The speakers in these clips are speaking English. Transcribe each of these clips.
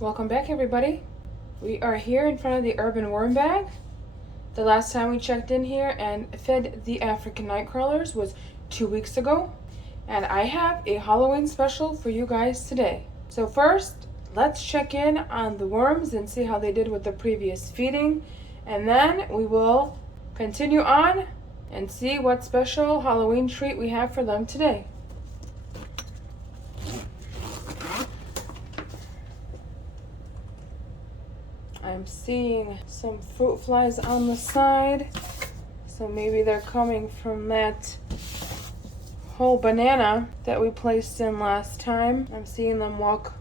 Welcome back, everybody. We are here in front of the urban worm bag. The last time we checked in here and fed the African Nightcrawlers was 2 weeks ago, and I have a Halloween special for you guys today. So first, let's check in on the worms and see how they did with the previous feeding, and then we will continue on and see what special Halloween treat we have for them today. I'm seeing some fruit flies on the side, so maybe they're coming from that whole banana that we placed in last time. I'm seeing them walk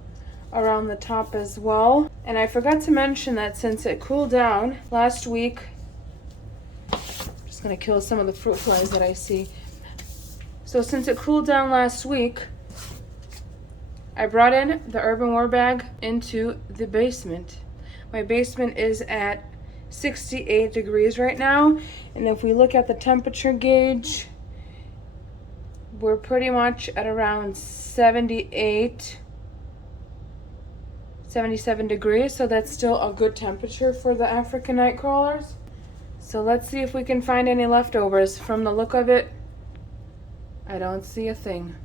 around the top as well. And I forgot to mention that since it cooled down last week, I'm just gonna kill some of the fruit flies that I see. So since it cooled down last week, I brought in the urban worm bag into the basement. My basement is at 68 degrees right now, and if we look at the temperature gauge, we're pretty much at around 78, 77 degrees, so that's still a good temperature for the African Nightcrawlers. So let's see if we can find any leftovers. From the look of it, I don't see a thing.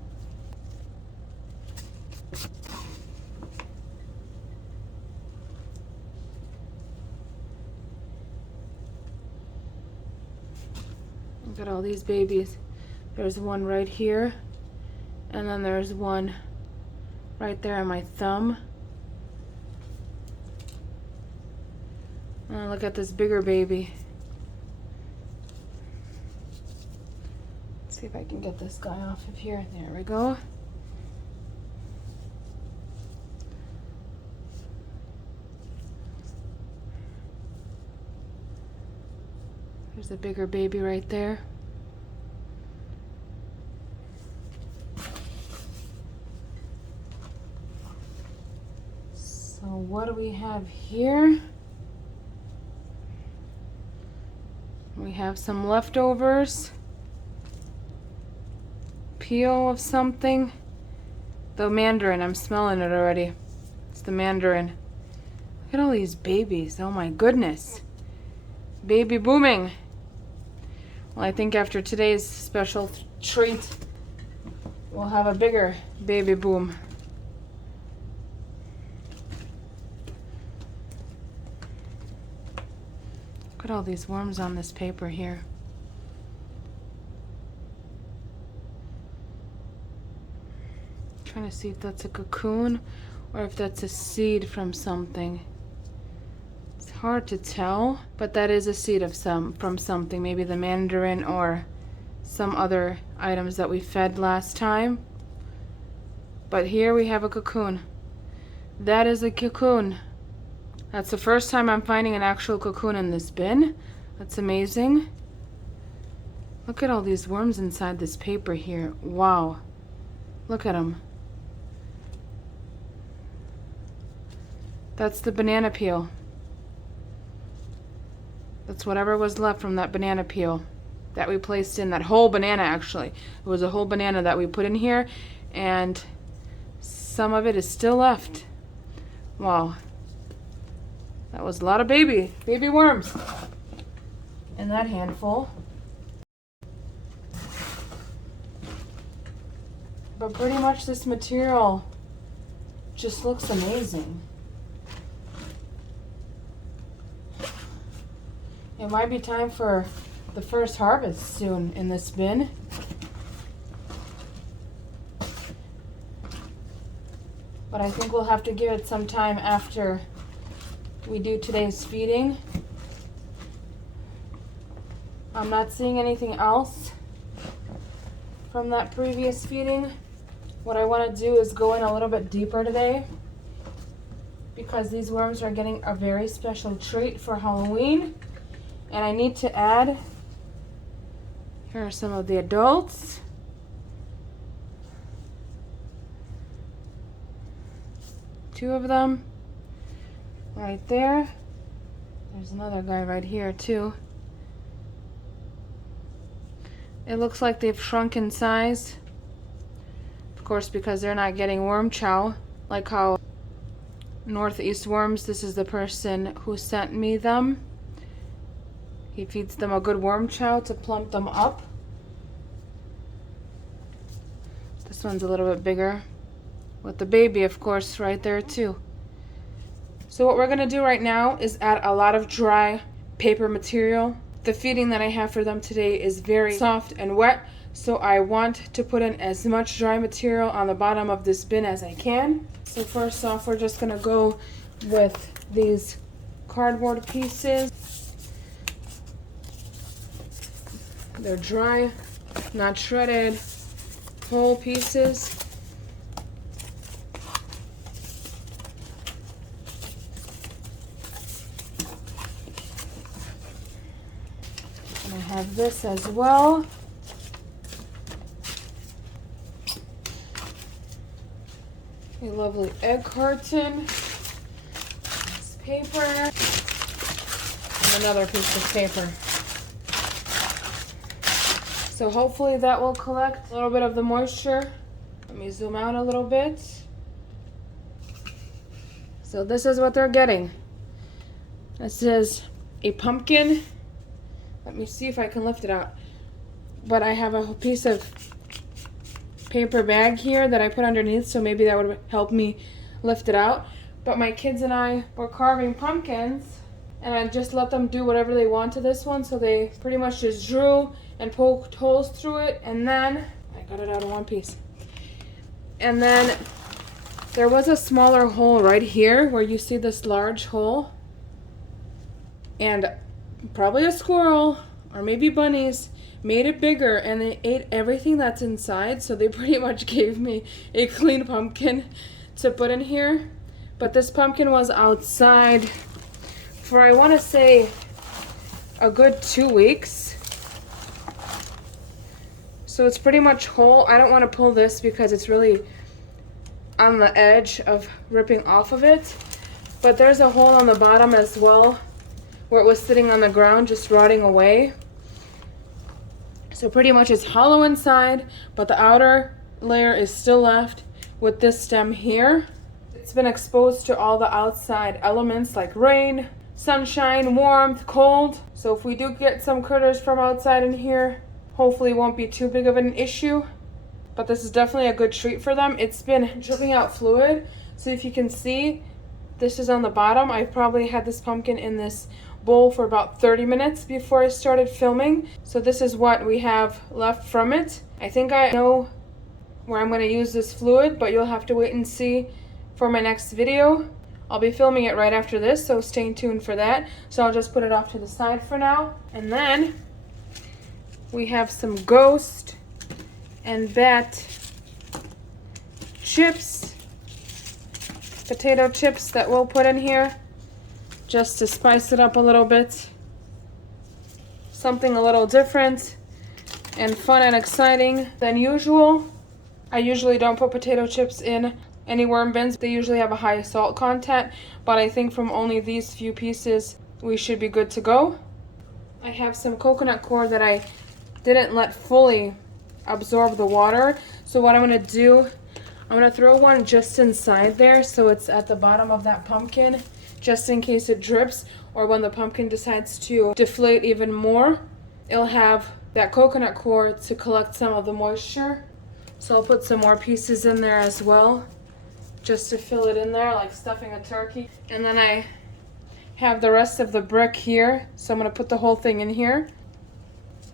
Look at all these babies. There's one right here, and then there's one right there on my thumb. And look at this bigger baby. Let's see if I can get this guy off of here. There we go. There's a bigger baby right there. So what do we have here? We have some leftovers. Peel of something. The mandarin, I'm smelling it already. It's the mandarin. Look at all these babies, oh my goodness. Baby booming. Well, I think after today's special treat, we'll have a bigger baby boom. Look at all these worms on this paper here. I'm trying to see if that's a cocoon or if that's a seed from something. It's hard to tell, but that is a seed of from something, maybe the mandarin or some other items that we fed last time. But here we have a cocoon. That is a cocoon. That's the first time I'm finding an actual cocoon in this bin. That's amazing. Look at all these worms inside this paper here. Wow. Look at them. That's the banana peel. That's whatever was left from that banana peel that we placed in, that whole banana actually. It was a whole banana that we put in here, and some of it is still left. Wow. That was a lot of baby worms in that handful. But pretty much this material just looks amazing. It might be time for the first harvest soon in this bin. But I think we'll have to give it some time after we do today's feeding. I'm not seeing anything else from that previous feeding. What I want to do is go in a little bit deeper today, because these worms are getting a very special treat for Halloween. And I need to add, here are some of the adults. Two of them right there. There's another guy right here too. It looks like they've shrunk in size. Of course, because they're not getting worm chow like how northeast worms. This is the person who sent me them. He feeds them a good worm chow to plump them up. This one's a little bit bigger, with the baby, of course, right there too. So what we're gonna do right now is add a lot of dry paper material. The feeding that I have for them today is very soft and wet, so I want to put in as much dry material on the bottom of this bin as I can. So first off, we're just gonna go with these cardboard pieces. They're dry, not shredded, whole pieces. And I have this as well. A lovely egg carton. This paper. And another piece of paper. So hopefully that will collect a little bit of the moisture. Let me zoom out a little bit. So this is what they're getting. This is a pumpkin. Let me see if I can lift it out. But I have a piece of paper bag here that I put underneath, so maybe that would help me lift it out. But my kids and I were carving pumpkins, and I just let them do whatever they want to this one, so they pretty much just drew and poked holes through it, and then I got it out in one piece. And then there was a smaller hole right here where you see this large hole, and probably a squirrel or maybe bunnies made it bigger, and they ate everything that's inside, so they pretty much gave me a clean pumpkin to put in here. But this pumpkin was outside for, I want to say, a good 2 weeks. So it's pretty much whole. I don't want to pull this because it's really on the edge of ripping off of it. But there's a hole on the bottom as well where it was sitting on the ground just rotting away. So pretty much it's hollow inside, but the outer layer is still left with this stem here. It's been exposed to all the outside elements like rain, sunshine, warmth, cold. So if we do get some critters from outside in here, hopefully it won't be too big of an issue. But this is definitely a good treat for them. It's been dripping out fluid. So if you can see, this is on the bottom. I probably had this pumpkin in this bowl for about 30 minutes before I started filming. So this is what we have left from it. I think I know where I'm going to use this fluid, but you'll have to wait and see for my next video. I'll be filming it right after this, so stay tuned for that. So I'll just put it off to the side for now. And then we have some ghost and bat chips, potato chips that we'll put in here just to spice it up a little bit. Something a little different and fun and exciting than usual. I usually don't put potato chips in any worm bins. They usually have a high salt content, but I think from only these few pieces we should be good to go. I have some coconut coir that I didn't let fully absorb the water, so what I'm going to do, I'm going to throw one just inside there so it's at the bottom of that pumpkin, just in case it drips, or when the pumpkin decides to deflate even more, it'll have that coconut coir to collect some of the moisture. So I'll put some more pieces in there as well, just to fill it in there like stuffing a turkey. And then I have the rest of the brick here, so I'm going to put the whole thing in here.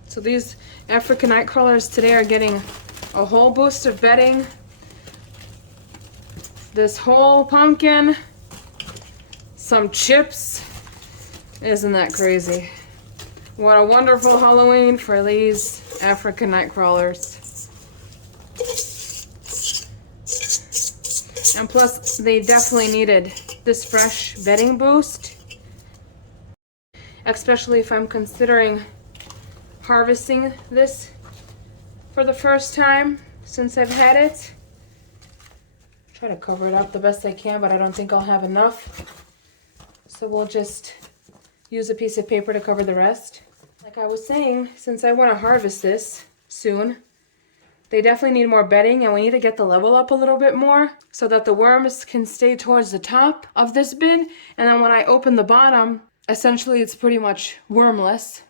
So these African Nightcrawlers today are getting a whole boost of bedding, this whole pumpkin, some chips. Isn't that crazy? What a wonderful Halloween for these African Nightcrawlers. And plus, they definitely needed this fresh bedding boost, especially if I'm considering harvesting this for the first time since I've had it. Try to cover it up the best I can, but I don't think I'll have enough. So we'll just use a piece of paper to cover the rest. Like I was saying, since I want to harvest this soon, They definitely need more bedding, and we need to get the level up a little bit more so that the worms can stay towards the top of this bin. And then when I open the bottom, essentially it's pretty much wormless.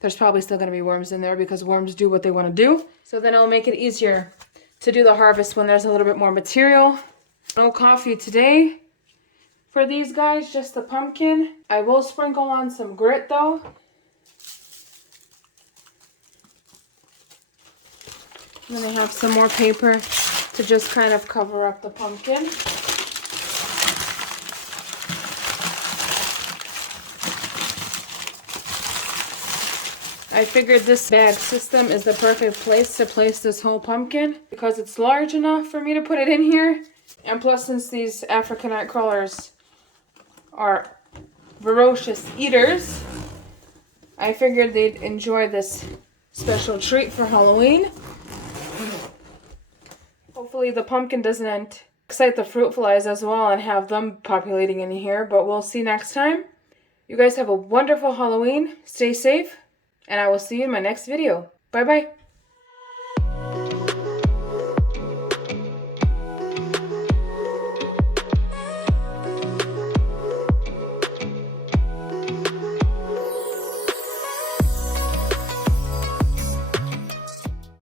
There's probably still going to be worms in there because worms do what they want to do. So then it'll make it easier to do the harvest when there's a little bit more material. No coffee today for these guys, just the pumpkin. I will sprinkle on some grit though. I'm going to have some more paper to just kind of cover up the pumpkin. I figured this bag system is the perfect place to place this whole pumpkin because it's large enough for me to put it in here. And plus, since these African Nightcrawlers are ferocious eaters, I figured they'd enjoy this special treat for Halloween. Hopefully the pumpkin doesn't excite the fruit flies as well and have them populating in here, but we'll see next time. You guys have a wonderful Halloween. Stay safe, and I will see you in my next video. Bye-bye.